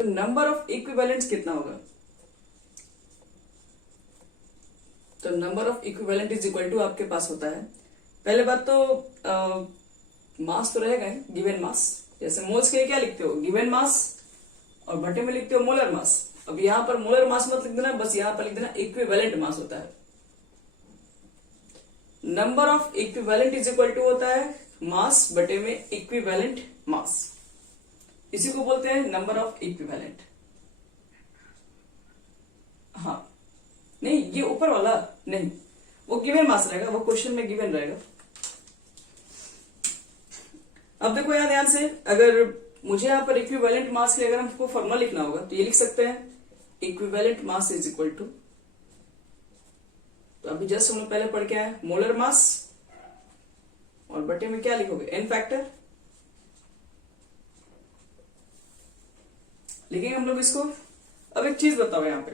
तो number of equivalents कितना होगा? तो number of equivalent is equal to आपके पास होता है, पहले बात तो मास तो रहेगा ही, गिवन मास। जैसे मोल्स के लिए क्या लिखते हो? गिवन मास, और बटे में लिखते हो मोलर मास। अब यहां पर मोलर मास मत लिख देना, बस यहां पर लिख देना इक्विवेलेंट मास होता है। Number of equivalent is equal to होता है मास बटे में इक्विवेलेंट मास, इसी को बोलते हैं नंबर ऑफ इक्विवेलेंट। हाँ नहीं, ये ऊपर वाला नहीं, वो गिवन मास रहेगा, वो क्वेश्चन में गिवन रहेगा। अब देखो यहां ध्यान से, अगर मुझे यहां पर इक्विवेलेंट मास के लिए अगर हमको फॉर्मूला लिखना होगा तो ये लिख सकते हैं, equivalent mass is equal to, तो अभी जस्ट हम लोग पहले पढ़ के आए मोलर मास, और बटे में क्या लिखोगे? एन फैक्टर लिखेंगे हम लोग इसको। अब एक चीज बताओ, यहां पे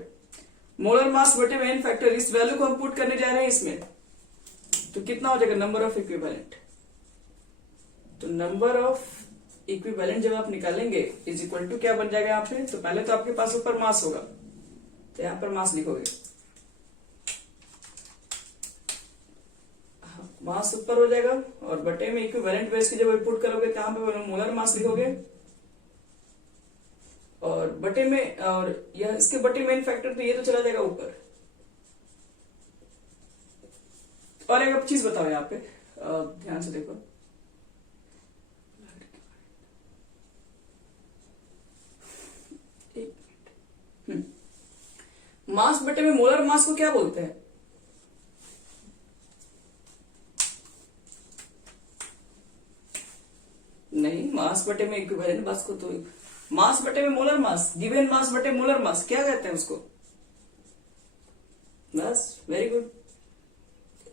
मोलर मास बटे में एन फैक्टर, इस वैल्यू को हम पुट करने जा रहे हैं इसमें, तो कितना हो जाएगा? Number of equivalent. तो नंबर ऑफ इक्विवेलेंट जब आप निकालेंगे इज इक्वल टू क्या बन जाएगा यहाँ पे? तो पहले तो आपके पास ऊपर मास होगा, तो यहां पर मास लिखोगे, मास ऊपर हो जाएगा, और बटे में इक्विवेलेंट बेस की जब पुट करोगे तो यहां पे मोलर मास लिखोगे, और बटे में, और यह इसके बटे में एन फैक्टर, तो ये तो चला जाएगा ऊपर। और एक चीज बताओ यहाँ पे, ध्यान से देखो, मास बटे में मोलर मास को क्या बोलते हैं? नहीं, मास बटे में इक्विवेलेंट मास को तो मास बटे में मोलर मास, गिवन मास बटे मोलर मास, क्या कहते हैं उसको? बस, वेरी गुड,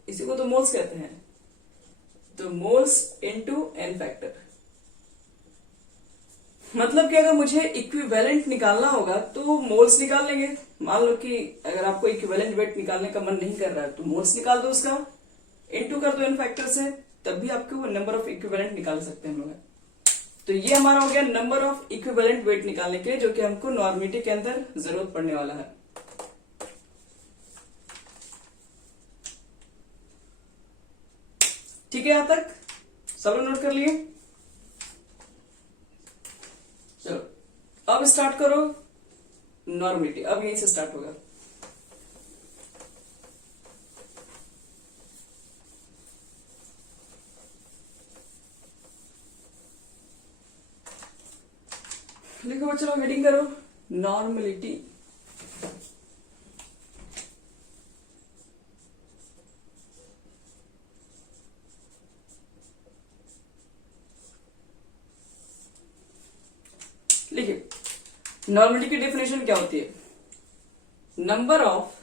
इसी को तो मोल्स कहते हैं। तो मोल्स इनटू एन फैक्टर, मतलब कि अगर मुझे इक्विवेलेंट निकालना होगा तो मोल्स निकाल लेंगे। मान लो कि अगर आपको इक्विवेलेंट वेट निकालने का मन नहीं कर रहा है तो मोल्स निकाल दो उसका, इनटू कर दो एन फैक्टर से, तब भी आपको वो नंबर ऑफ इक्विवेलेंट निकाल सकते हैं हम लोग। तो ये हमारा हो गया नंबर ऑफ इक्विवेलेंट वेट निकालने के लिए, जो कि हमको नॉर्मिटी के अंदर जरूरत पड़ने वाला है। ठीक है, यहां तक सब लोग नोट कर लिए? चलो अब स्टार्ट करो नॉर्मिटी, अब यहीं से स्टार्ट होगा। लिखो बच्चों, हेडिंग करो नॉर्मलिटी। लिखिए, नॉर्मलिटी की डेफिनेशन क्या होती है? नंबर ऑफ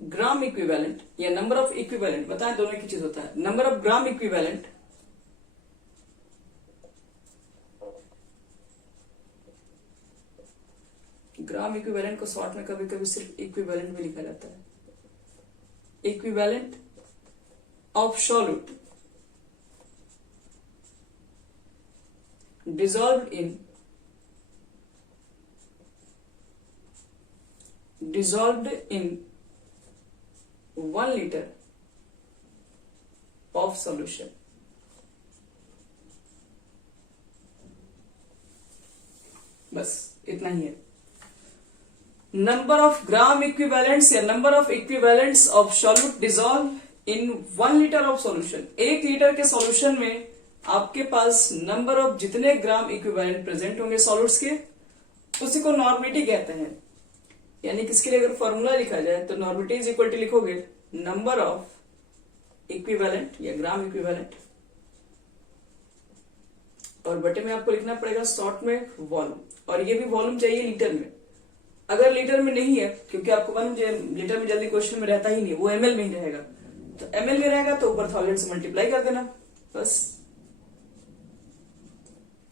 ग्राम इक्विवेलेंट या नंबर ऑफ इक्विवेलेंट, बताएं दोनों की चीज होता है। Number of gram equivalent gram equivalent को शॉर्ट में कभी कभी सिर्फ इक्विवेलेंट भी लिखा जाता है। Equivalent of solute dissolved in 1 liter of solution। बस इतना ही है। नंबर ऑफ ग्राम इक्विवेलेंट्स या number of equivalents of solute dissolve in 1 litre of solution, 1 litre के सॉल्यूशन में आपके पास नंबर ऑफ जितने ग्राम इक्विवेलेंट प्रेजेंट होंगे सॉल्यूट्स के, उसी को नॉर्मिटी कहते हैं। यानी किसके लिए अगर फॉर्मूला लिखा जाए तो नॉर्मिटी इज इक्वल टू लिखोगे नंबर ऑफ इक्विवेलेंट या ग्राम इक्विवेलेंट, और बटे में आपको लिखना पड़ेगा शॉर्ट में वॉल्यूम, और ये भी वॉल्यूम चाहिए लीटर में। अगर लीटर में नहीं है, क्योंकि आपको मालूम लीटर में जल्दी क्वेश्चन में रहता ही नहीं, वो एमएल में ही रहेगा, तो एमएल में रहेगा तो ऊपर 1000 से मल्टीप्लाई कर देना बस।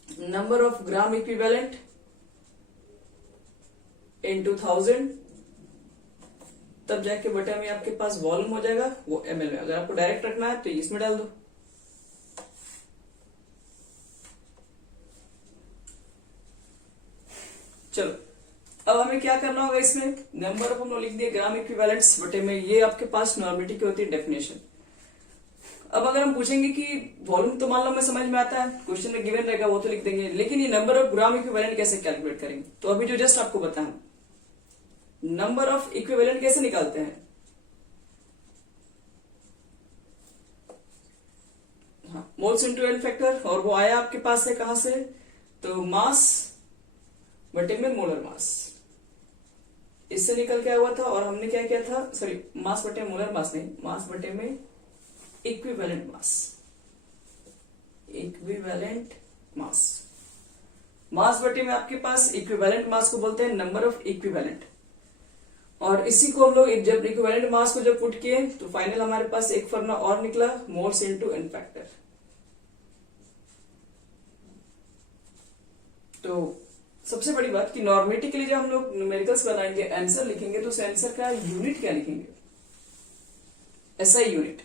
Number of gram equivalent into 1000, तब जाके बटा में आपके पास वॉल्यूम हो जाएगा, वो एमएल में। अगर आपको डायरेक्ट रखना है तो इसमें डाल दो। चलो अब हमें क्या करना होगा इसमें, नंबर ऑफ हम लोग लिख दिए ग्राम इक्विवेलेंट्स बटे में, ये आपके पास नॉर्मेटिव की होती है डेफिनेशन। अब अगर हम पूछेंगे कि वॉल्यूम तो मान लो हमें समझ में आता है, क्वेश्चन में गिवन रहेगा वो तो लिख देंगे, लेकिन ये नंबर ऑफ ग्राम इक्विवेलेंट कैसे कैलकुलेट करेंगे, तो अभी जो जस्ट आपको बताया नंबर ऑफ इक्विवेलेंट कैसे निकालते हैं। हाँ, मोल्स इंटू एन फैक्टर, और वो आया आपके पास है कहां से, तो मास बटे में मोलर मास, इससे निकल के आया हुआ था। और हमने क्या किया था, सॉरी मास बटे मोलर मास नहीं, मास बटे में इक्विवेलेंट मास, इक्विवेलेंट मास, मास बटे में आपके पास इक्विवेलेंट मास को बोलते हैं नंबर ऑफ इक्विवेलेंट। और इसी को हम लोग जब इक्विवेलेंट मास को जब पुट किए तो फाइनल हमारे पास एक फॉर्मूला और निकला, मोल्स इनटू एन फैक्टर। तो सबसे बड़ी बात कि नॉर्मेटिव के लिए जब हम लोग न्यूमेरिकल्स बनाएंगे, आंसर लिखेंगे, तो उस आंसर का यूनिट क्या लिखेंगे, एसआई यूनिट।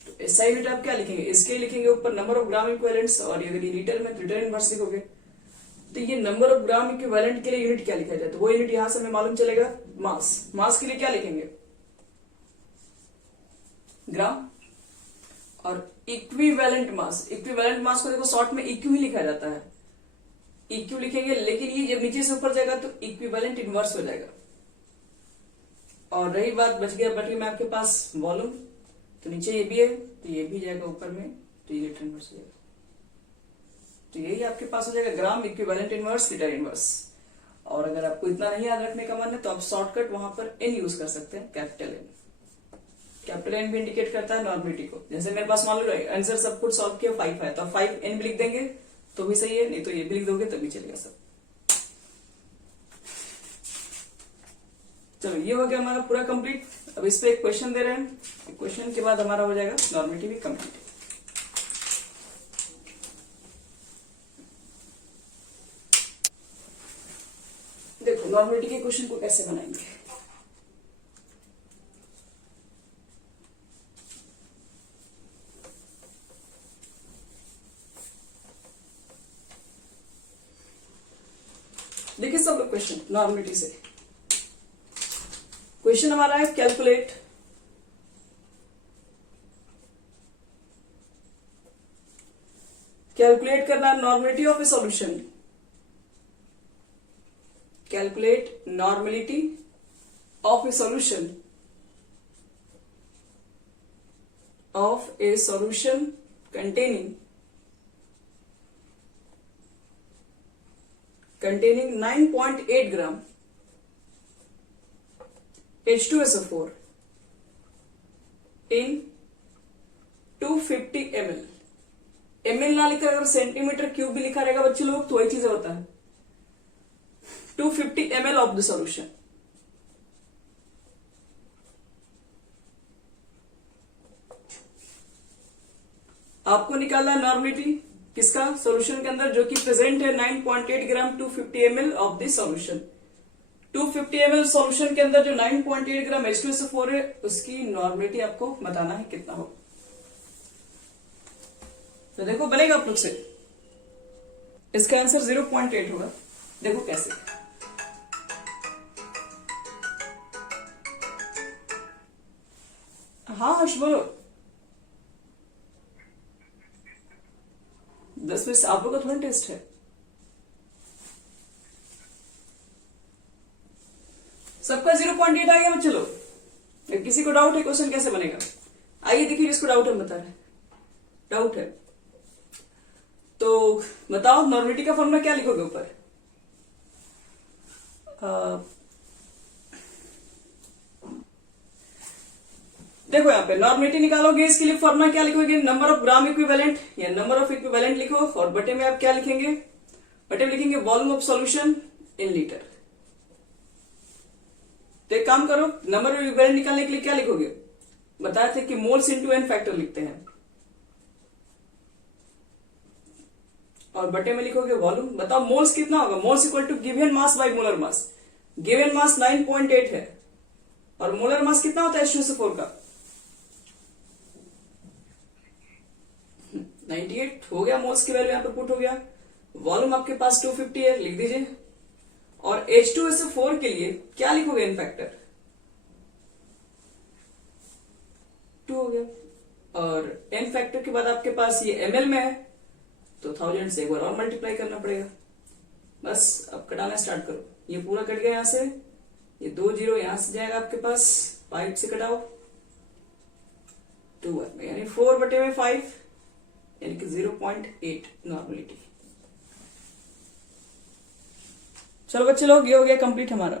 तो एसआई यूनिट आप क्या लिखेंगे, इसके लिखेंगे ऊपर नंबर ऑफ ग्राम इक्विवेलेंट्स, और अगर ये लीटर में लीटर इनवर्स लिखोगे तो ये नंबर ऑफ ग्राम इक्विवेलेंट के लिए यूनिट क्या लिखा जाए, तो वो यूनिट यहां से हमें मालूम चलेगा मास। मास के लिए क्या लिखेंगे, ग्राम। और इक्विवेलेंट मास, इक्विवेलेंट मास को देखो शॉर्ट में इक्यू ही लिखा जाता है, इक्यू लिखेंगे, लेकिन ये जब नीचे से ऊपर जाएगा तो इक्विवेलेंट इनवर्स हो जाएगा। और रही बात बच गया में आपके पास वॉल्यूम, तो नीचे ये भी है तो ये भी जाएगा ऊपर में, तो ये लीटर इनवर्स हो जाएगा। तो यही आपके पास हो जाएगा gram equivalent inverse litre inverse. और अगर आपको इतना नहीं याद रखने का मन है तो आप शॉर्टकट वहां पर एन यूज कर सकते हैं, कैपिटल एन। कैपिटल एन भी इंडिकेट करता है नॉर्मेटिव को। जैसे मेरे पास मान लो आंसर सब कुछ सॉल्व किया 5 है, तो 5 एन भी लिख देंगे तो भी सही है, नहीं तो ये भी लिख दोगे तो भी चलेगा सब। चलो ये हो गया हमारा पूरा कंप्लीट। अब इस पे एक क्वेश्चन दे रहे हैं, क्वेश्चन के बाद हमारा हो जाएगा नॉर्मेटिव भी कंप्लीट। देखो नॉर्मेटिव के क्वेश्चन को कैसे बनाएंगे। देखिए सब लोग क्वेश्चन नॉर्मेटिव से, क्वेश्चन हमारा है कैलकुलेट करना normality of A solution, calculate normality of A solution containing 9.8 gram H2SO4 in 250 ml। ml ना लिखकर अगर सेंटीमीटर क्यूब भी लिखा रहेगा बच्चे लोग तो वही चीजें होता है। 250 ml ऑफ द सॉल्यूशन, आपको निकालना है नॉर्मेलिटी किसका, सॉल्यूशन के अंदर, जो कि प्रेजेंट है 9.8 ग्राम 250 ml of this solution. 250 ml solution के अंदर जो 9.8 ग्राम H2SO4 है उसकी नॉर्मेलिटी आपको बताना है कितना हो। तो देखो बनेगा आप लोग से, इसका आंसर 0.8 होगा। देखो कैसे, हाँ हर्ष बोलो। 10 में से आप लोग का थोड़ा टेस्ट है। सबका 0.8 आ गया बच्चे लोग। किसी को डाउट है क्वेश्चन कैसे बनेगा, आइए देखिए जिसको डाउट है बता रहे, डाउट है तो बताओ नॉर्मेलिटी का फॉर्मूला क्या लिखोगे ऊपर। देखो यहाँ पे नॉर्मेलिटी निकालोगे, इसके लिए फॉर्मूला क्या लिखोगे, नंबर ऑफ ग्राम इक्विवेलेंट या नंबर ऑफ इक्विवेलेंट लिखो, और बटे में आप क्या लिखेंगे, बटे में लिखेंगे volume of solution in litre. तो एक काम करो, नंबर ऑफ इक्विवेलेंट निकालने के लिए क्या लिखोगे, बताए थे कि मोल्स इंटू एन फैक्टर लिखते हैं, और बटे में लिखोगे वॉल्यूम। बताओ मोल्स कितना होगा, moles equal to given mass by molar mass. Given mass 9.8 है और मोलर मास कितना होता है H2SO4 का, 98 हो गया, मोल्स की वैल्यू यहां पे पुट हो गया। वॉल्यूम आपके पास 250 है, लिख दीजिए। और H2SO4 के लिए क्या लिखोगे इन फैक्टर? 2 हो गया। और n फैक्टर के बाद आपके पास ये ml में है, तो 1000 से एक बार और मल्टीप्लाई करना पड़ेगा। बस अब कटाना स्टार्ट करो। ये पूरा कट गया यहां से, ये 2 जीरो यहां से जाएगा आपके पास, 5 से कटाओ 2 में, यानी 4/5 यानी कि 0.8 नॉर्मलिटी। चलो बच्चे लोग, ये हो गया कंप्लीट हमारा।